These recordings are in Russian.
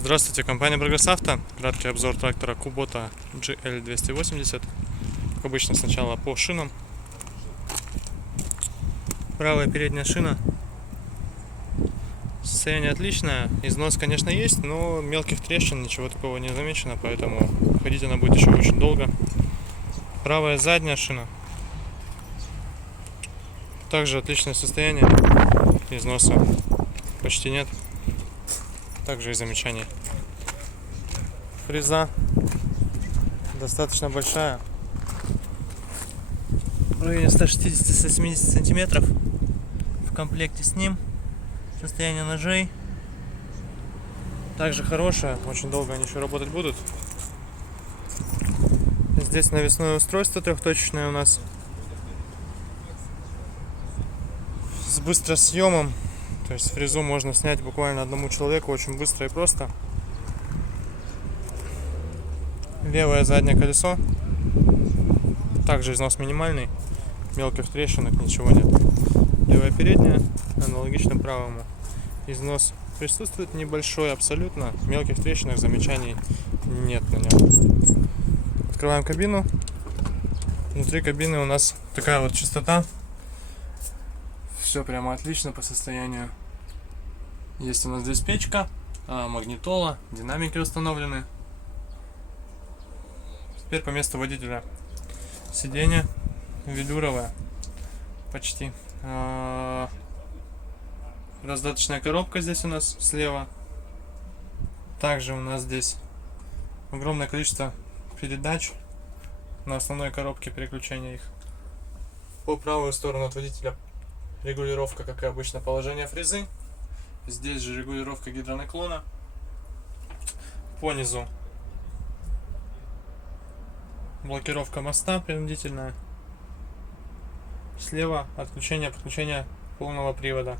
Здравствуйте, компания Прогресс Авто. Краткий обзор трактора Kubota GL280. Как обычно, сначала по шинам. Правая передняя шина. Состояние отличное. Износ, конечно, есть, но мелких трещин, ничего такого не замечено, поэтому ходить она будет еще очень долго. Правая задняя шина. Также отличное состояние. Износа почти нет. Также и замечаний. Фреза достаточно большая, в районе 160-170 сантиметров. В комплекте с ним состояние ножей также хорошее, очень долго они еще работать будут. Здесь навесное устройство трехточечное у нас с быстросъемом, то есть фрезу можно снять буквально одному человеку очень быстро и просто. Левое заднее колесо. Также износ минимальный. Мелких трещинок ничего нет. Левое переднее аналогично правому. Износ присутствует небольшой абсолютно. Мелких трещинок, замечаний нет на нем. Открываем кабину. Внутри кабины у нас такая вот чистота. Все прямо отлично по состоянию. Есть у нас здесь печка, магнитола, динамики установлены. Теперь по месту водителя. Сиденье велюровое почти. Раздаточная коробка здесь у нас слева. Также у нас здесь огромное количество передач на основной коробке, переключения их. По правую сторону от водителя регулировка, как и обычно, положение фрезы. Здесь же регулировка гидронаклона. По низу блокировка моста принудительная. Слева подключение полного привода.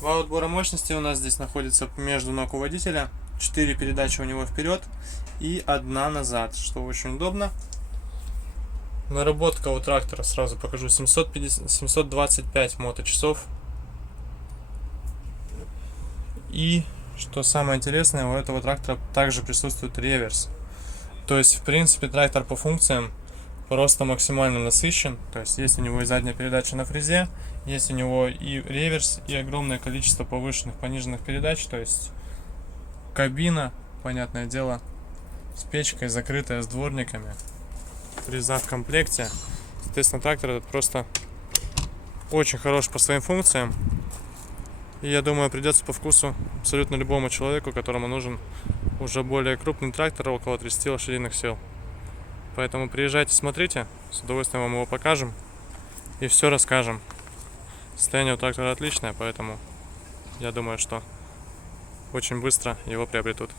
Вал отбора мощности у нас здесь находится между ног у водителя. 4 передачи у него вперед и 1 назад, что очень удобно. Наработка у трактора, сразу покажу, 725 моточасов. И, что самое интересное, у этого трактора также присутствует реверс. То есть, в принципе, трактор по функциям просто максимально насыщен. То есть, есть у него и задняя передача на фрезе, есть у него и реверс, и огромное количество повышенных, пониженных передач. То есть, кабина, понятное дело, с печкой, закрытая, с дворниками. Фреза в комплекте. Соответственно, трактор этот просто очень хорош по своим функциям. И я думаю, придется по вкусу абсолютно любому человеку, которому нужен уже более крупный трактор, около 30 лошадиных сил. Поэтому приезжайте, смотрите, с удовольствием вам его покажем и все расскажем. Состояние у трактора отличное, поэтому я думаю, что очень быстро его приобретут.